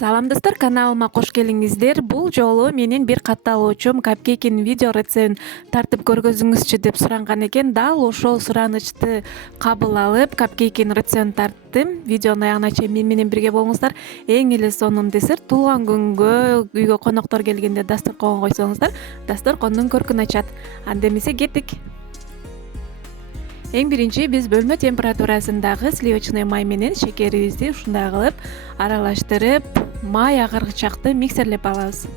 Салам достор, каналыма кош келиңиздер. Бул жолу менин бир катталуучум капкейкинин видео рецептин тартып көргөзүңүзчү деп суранган экен. Дал ошол суранычты кабыл алып, капкейкинин рецептин тарттым. Видеонун аягына чейин мен менен бирге болуңуздар. Эң эле сонун десерт туулган күнгө, үйгө коноктор келгенде дасторконго койсоңуздар, дасторкондун көркүн ачат. Анда эмесе кеттик. Эң биринчи биз бөлмө температурасындагы сливочный май менен шекерибизди ушундай кылып аралаштырып, май агаргычакты миксерлеп алабыз.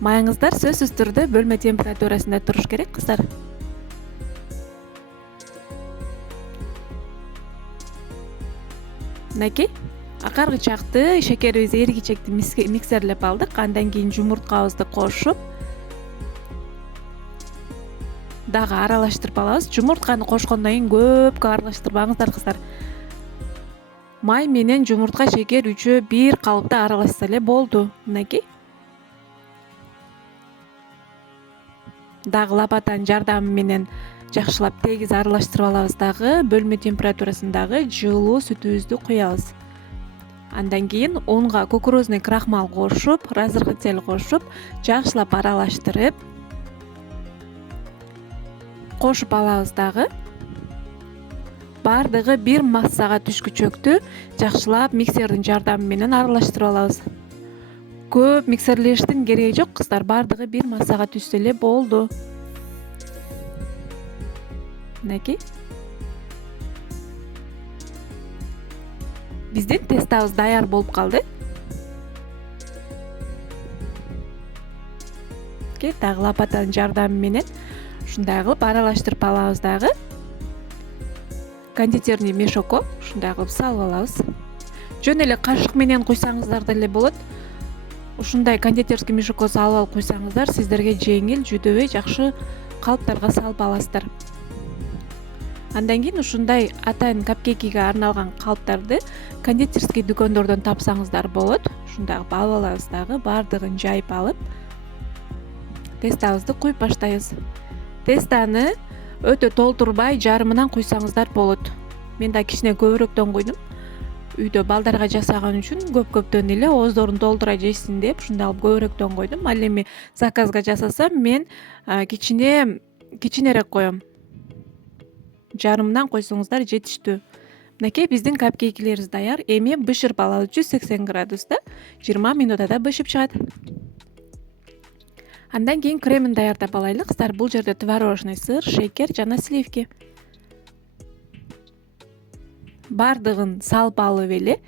Майыңыздар сөзсүз түрдө бөлмө температурасында туруш керек, кыздар. Мынакей, агаргычакты, шекерибизди, эргичекти миксерлеп алдык. Андан кийин жумурткабызды кошуп, дагы аралаштырып алабыз. Жумуртканы кошкондон кийин көп аралаштырбаңыздар, кыздар. Май менен жумуртка, шекер үчөө бир калыпта аралашса эле болду. Мынакей. Дагы лапатанын жардамы менен жакшылап тегиз аралаштырып алабыз. Дагы бөлмө температурасындагы жылуу сүтүбүздү куябыз. Андан кийин унга кукурузный крахмал кошуп, разрыхлитель кошуп, жакшылап аралаштырып кошуп алабыз. Дагы бардыгы бир массага түшкүчөктү жакшылап миксердин жардамы менен аралаштырып алабыз. Көп миксерлештин кереги жок, кыздар. Бардыгы бир массага түшсө эле болду. Мынакей. Биздин тестабыз даяр болуп калды. Дагы лапатанын жардамы менен ушундай кылып аралаштырып алабыз. Дагы кондитерный мешокко ушундай кылып салып алабыз. Жөн эле кашык менен куйсаңыздар деле болот. Ушундай кондитерский мешокко салып алып куйсаңыздар, сиздерге жеңил, жүдөбөй, жакшы калыптарга салып аласыздар. Андан кийин ушундай атайын капкейкиге арналган калыптарды кондитерский дүкөндөрдөн тапсаңыздар болот. Ушундай кылып алып алабыз. Дагы бардыгын жайып алып, тестабызды куюп баштайбыз. Тестаны өтө толтурбай, жарымынан куйсаңыздар болот. Мен да кичине көбүрөөктөн куйдум. Үйдө балдарга жасаган үчүн көп-көптөн эле ооздорун толтура жешсин деп ушундай кылып көбүрөөктөн койдум. Ал эми заказга жасасам мен кичинерээк коем. Жарымынан койсоңуздар жетиштүү. Мынакей, биздин капкейкилерибиз даяр. Эми бышырып алабыз 180 градуста. 20 минутада бышып чыгат. Андан кийин кремин даярдап алайлы, кыздар. Бул жерде творожный сыр, шекер жана сливки. Бардыгын салып алып эле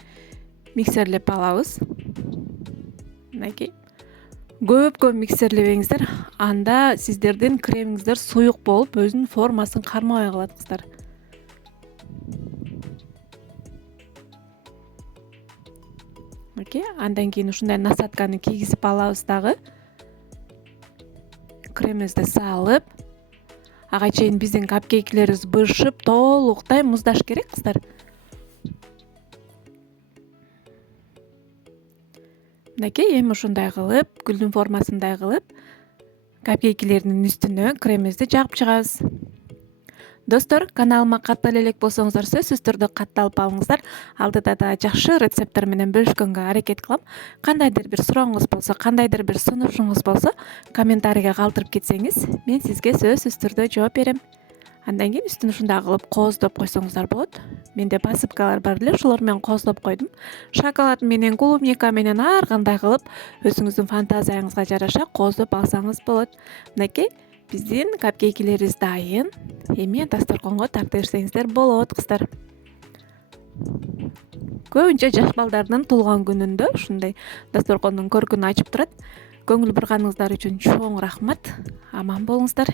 миксерлеп алабыз. Мынакей. Көп миксерлебеңиздер, анда сиздердин кремиңиздер суюк болуп, өзүнүн формасын кармабай калат, кыздар. Мынакей, андан кийин ушундай насатканы кийгизип алабыз. Дагы кремибизди салып, ага чейин биздин капкейкилерибиз бышып, толуктай муздаш керек, кыздар. Мынакей, эми ушундай кылып, гүлдүн формасындай кылып, капкейкилердин үстүнө кремибизди жагып чыгабыз. Достор, каналыма каттала элек болсоңуздар, сөзсүз түрдө катталып алыңыздар. Алдыда да жакшы рецепттер менен бөлүшкөнгө аракет кылам. Кандайдыр бир сурооңуз болсо, кандайдыр бир сунушуңуз болсо, комментарийге калтырып кетсеңиз, мен сизге сөзсүз түрдө жооп берем. Андан кийин үстүн ушундай кылып кооздоп койсоңуздар болот. Менде посыпкалар бар эле, ошолор менен кооздоп койдум. Шоколад менен, клубника менен ар кандай кылып өзүңүздүн фантазияңызга жараша кооздоп алсаңыз болот. Мынакей, биздин капкейкилерибиз дайын. Эми дасторконго тарта берсеңиздер болот, кыздар. Көбүнчө жаш балдардын туулган күнүндө ушундай дасторкондун көркүн ачып турат. Көңүл бурганыңыздар үчүн чоң рахмат. Аман болуңуздар.